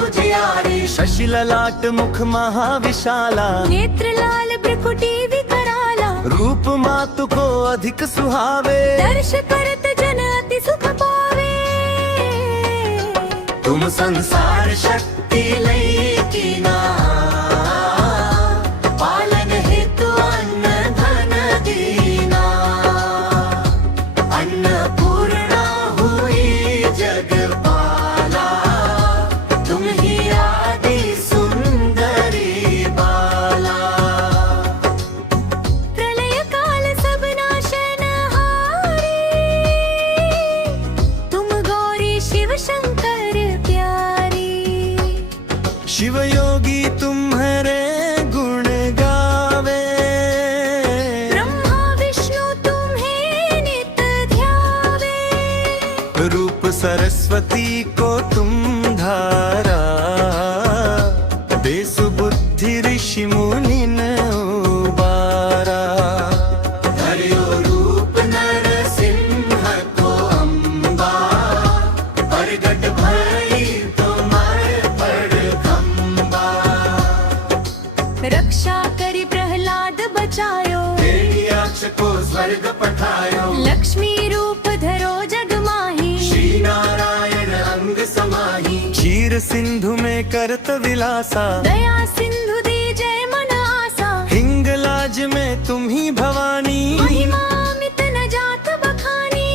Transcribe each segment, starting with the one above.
उजियारी। शशि ललाट मुख महाविशाला, नेत्र लाल भ्रुकुटी विकराला। रूप मातु को अधिक सुहावे, दर्श करत जन अति सुख पावे। तुम संसार शक्ति लई कीना, पालन हेतु अन्न धन दीना। अन्नपूर्णा हुई जगपाला, तुम ही आदि सुंदरी बाला। प्रलय काल सब नाशनहारी, तुम गौरी शिव शंकर प्यारी। शिव योगी तुम्हारे गुण गावे, ब्रह्मा विष्णु तुम्हें नित ध्यावे। रूप सरस्वती को तुम धारा, दे सुबुद्धि ऋषि मुनि न उबारा। धर्यो रूप नरसिंह को अम्बा, प्रगट भई तुम्हारे पड़खम्बा। रक्षा करी प्रहलाद बचायो, हिरण्याक्ष को स्वर्ग पठायो। लक्ष्मी रूप धरो जग माही। श्री नारायण अंग समाही, क्षीर सिंधु में करत विलासा। दया सिंधु दीजय मन आसा, हिंगलाज में तुम ही भवानी। महिमा अमित न जात बखानी।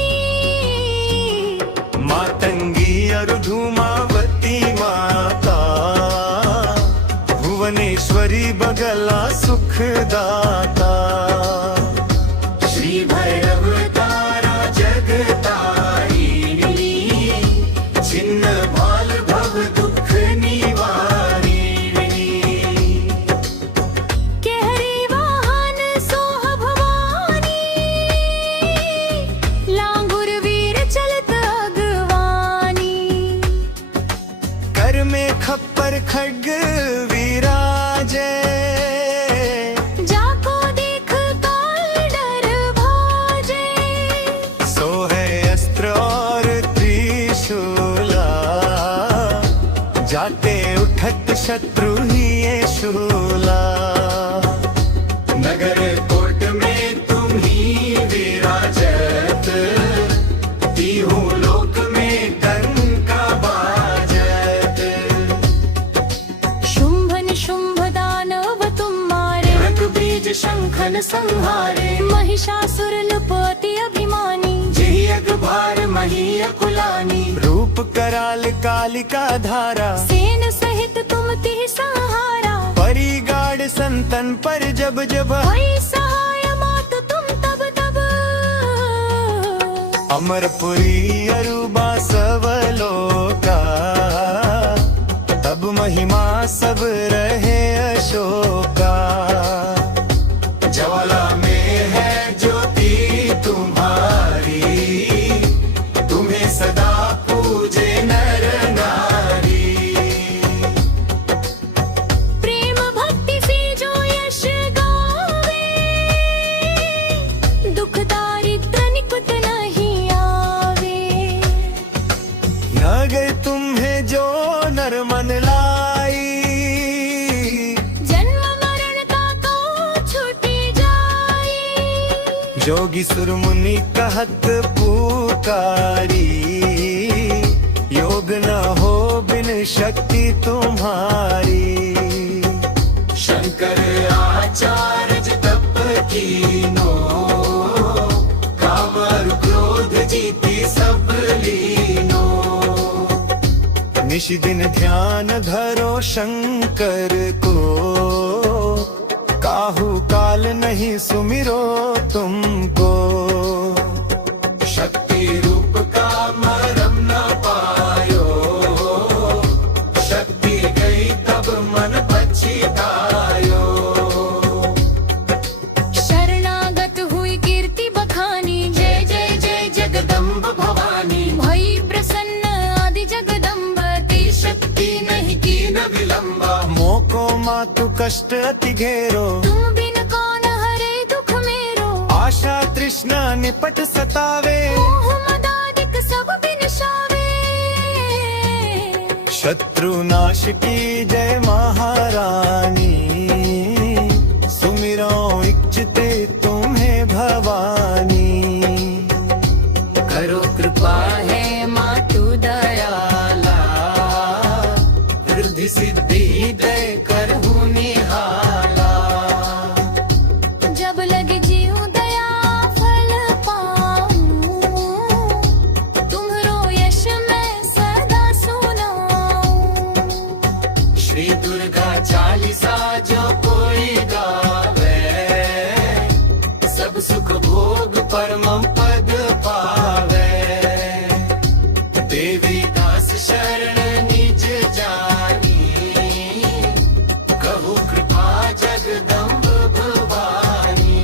मातंगी अरु धूमावती माता, भुवनेश्वरी बगला सुखदाता। श्री भैरव तारा जगतारिणी, छिन्न भाल भव दुख निवारिणी। केहरी वाहन सोह भवानी, लांगुर वीर चलत अगवानी। कर में खप्पर खड्ग विराजे, जाको देख काल डर भाजे। सो है अस्त्र और त्रिशूला, जाते उठत शत्रु ही ये शूला। नगर कोट में तुम ही विराजत, तीहू लोक में डंका बाजत। शुंभ निशुंभ दानव तुम मारे, रग बीज शंखन संहारे। महिषासुर नृपति अभिमानी। जही अगभार मही अकुलानी, रूप कराल कालिका धारा। सेन सहित तुम तिह सहारा, परिगाड़ संतन पर जब जब। भई सहाय मातु तुम तब तब। अमरपुरी अरुबा सवलोका, तब महिमा सब रहे अशोका। ज्वाला में है ज्योति तुम्हारी, तुम्हें सदा पूजे नर नारी। प्रेम भक्ति से जो यश गावे, दुख दारिद्र निकुट नहीं आवे। नगर तुम्हें जो नर मन लाई, जन्म मरण का को छूटी जाई। जोगी सुर मुनि कहत पुकारी, योग न हो बिन शक्ति तुम्हारी। शंकर आचार्य तप कीनो, काम और क्रोध जीती सब लीनो। निश दिन ध्यान धरो शंकर को, काहू काल नहीं सुमिरो तुमको। शक्ति रूप का मरम न पायो, शक्ति गई तब मन पछतायो। शरणागत हुई कीर्ति बखानी, जय जय जय जगदम्ब भवानी। भई प्रसन्न आदि जगदम्ब, ती शक्ति नहीं की न विलंबा। मोको मातु कष्ट अति घेरो, तुम बिन कौन हरे दुख मेरो। आशा तृष्णा निपट सतावे। मोह मदादिक सब बिन शावे। शत्रुनाश की जय महारानी, सुमिरो इच्छते तुम्हें भवानी। करो कृपा है मातु दयाला, वृद्धि सिद्धि दे करहु निहाला। जब लगे जीव दया फल पाऊं, तुम्हरो यश मैं सदा सुनाऊं। श्री दुर्गा चालीसा जो कोई गावे, सब सुख भोग परम पद पावे। देवी दास शरण निज जानी, कहु कृपा जगदम्ब भवानी।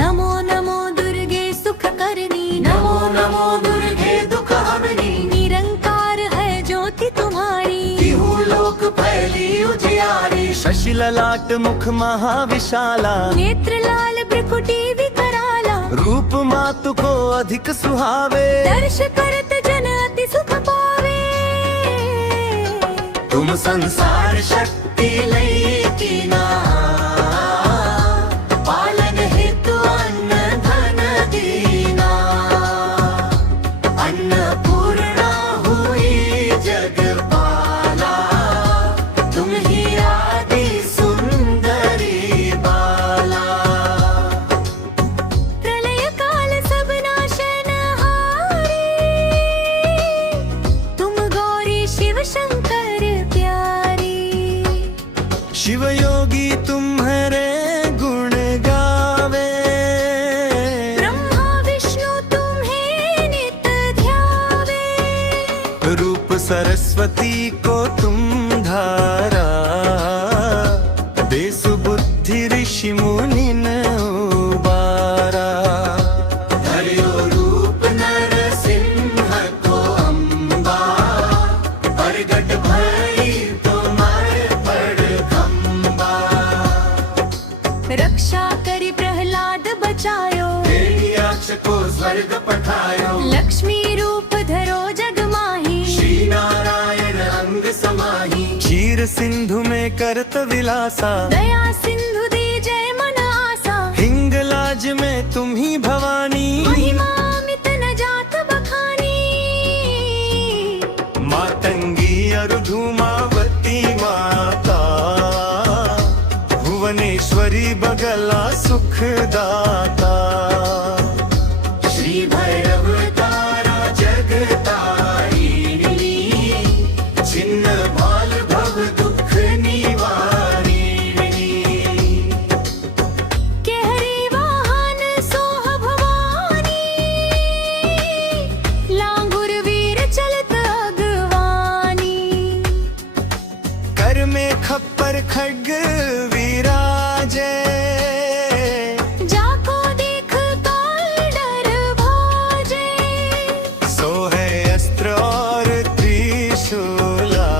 नमो नमो दुर्गे सुख करनी, नमो नमो दुर्गे दुख हरनी, निरंकार है ज्योति तुम्हारी। तिहु लोक फैली उजियारी। शशि ललाट मुख महाविशाला, नेत्र लाल भ्रिकुटी विकराला। रूप मातु को अधिक सुहावे। दर्श करत जन अति सुख पावे। तुम संसार शक्ति लई कीना, पालन हेतु अन्न धन दीना। अन्नपूर्णा हुई जगपाला, तुम ही आदि सुंदरी बाला। प्रलय काल सब नाशनहारी, तुम गौरी शिव शंकर प्यारी। शिव योगी तुम्हारे गुण गावे, ब्रह्मा विष्णु तुम्हें नित ध्यावे। रूप सरस्वती को तुम धारा, दे सुबुद्धि ऋषि मुनि न उबारा। धर्यो रूप नरसिंह को अम्बा, प्रगट भई तुम्हारे बड़ खम्बा। रक्षा करी प्रहलाद बचायो, हिरण्याक्ष को स्वर्ग पठायो। लक्ष्मी रूप धरो जग माही। श्री नारायण अंग समाही, क्षीर सिंधु में करत विलासा। दया सिंधु दी जय मन आसा, हिंगलाज में तुम ही भवानी। महिमा अमित न जात बखानी। मातंगी अरु धूमावती माता, भुवनेश्वरी बगला सुखदाता। श्री भैरव तारा जगतारिणी, छिन्न भाल भव दुख निवारिणी। केहरी वाहन सोह भवानी, लांगुर वीर चलत अगवानी। कर में खप्पर खड्ग विराजे, जाको देख काल डर भाजे। सो है अस्त्र और त्रिशूला,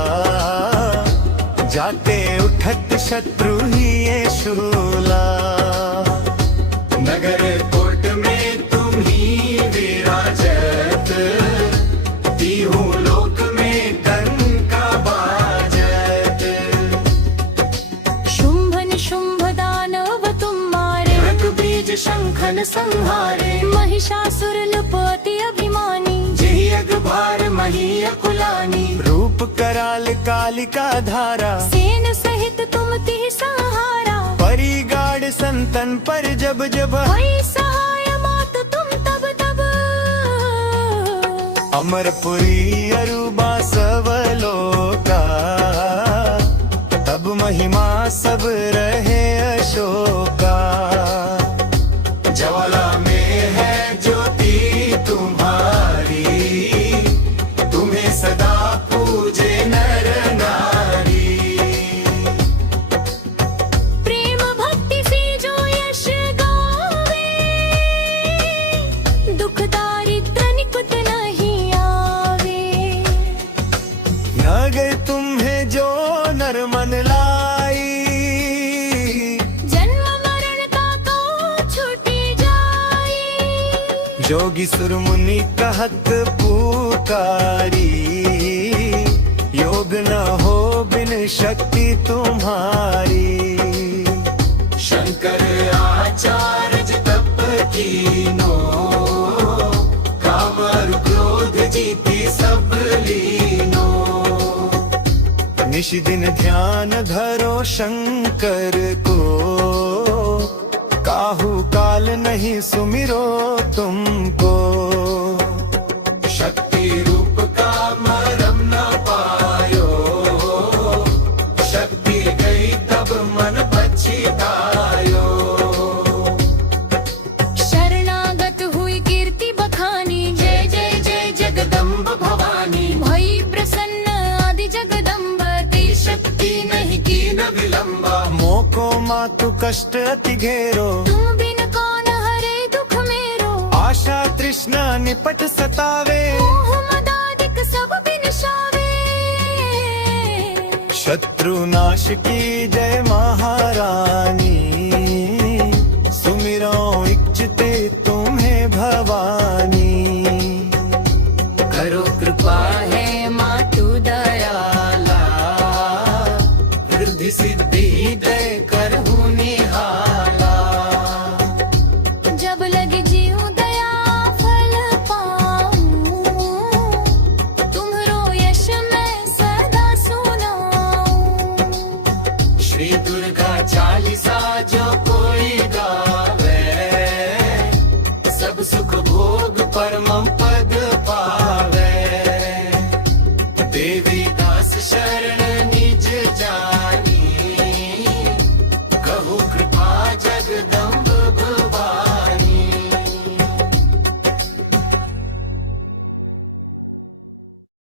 जाते उठत शत्रु ही ये शूला। नगर कोट में तुम ही विराजत, तीहू लोक में डंका बाजत। शुंभ निशुंभ दानव तुम मारे, रग बीज शंखन संहारे। महिषासुर लुपति अभिमानी। जही अगभार मही अकुलानी, रूप कराल कालिका धारा। सेन सहित तुम तिह सहारा, परिगाड़ संतन पर जब जब। वही सहाय मात तुम तब तब। अमरपुरी अरुबा सवलोका, तब महिमा सब रहे अशोका। ज्वाला में है ज्योति तुम्हारी, तुम्हें सदा पूजे नर नारी। प्रेम भक्ति से जो यश गावे, दुख दारिद्र निकुत नहीं आवे। नगर तुम्हें जो नर मन लाई, जन्म मरण का कौन जोगी सुरमुनि कहत पुकारी, योग न हो बिन शक्ति तुम्हारी। शंकर आचार्य तप कीनो, काम और क्रोध जीती सब लीनो। निश दिन ध्यान धरो शंकर को, काहू काल नहीं सुमिरो तुमको। शक्ति रूप का मरम न पायो, शक्ति गई तब मन पछतायो। शरणागत हुई कीर्ति बखानी, जय जय जय जगदम्ब भवानी। भई प्रसन्न आदि जगदम्ब, तेरी शक्ति नहीं की न विलंबा। मोको मातु कष्ट अति घेरो, तुम बिन कौन हरे दुख मेरो। आशा तृष्णा निपट सतावे, मोह मदादिक सब बिनशावे। शत्रु नाश की जय महारानी, सुमिरो इच्छते तुम्हें भवानी। करो कृपा है मातु दयाला, वृद्धि सिद्धि दे करहु निहाला। जब लगे जीव दया फल पाऊं, तुम्हरो यश मैं सदा सुनाऊं। श्री दुर्गा चालीसा जो कोई गावे, सब सुख भोग परमा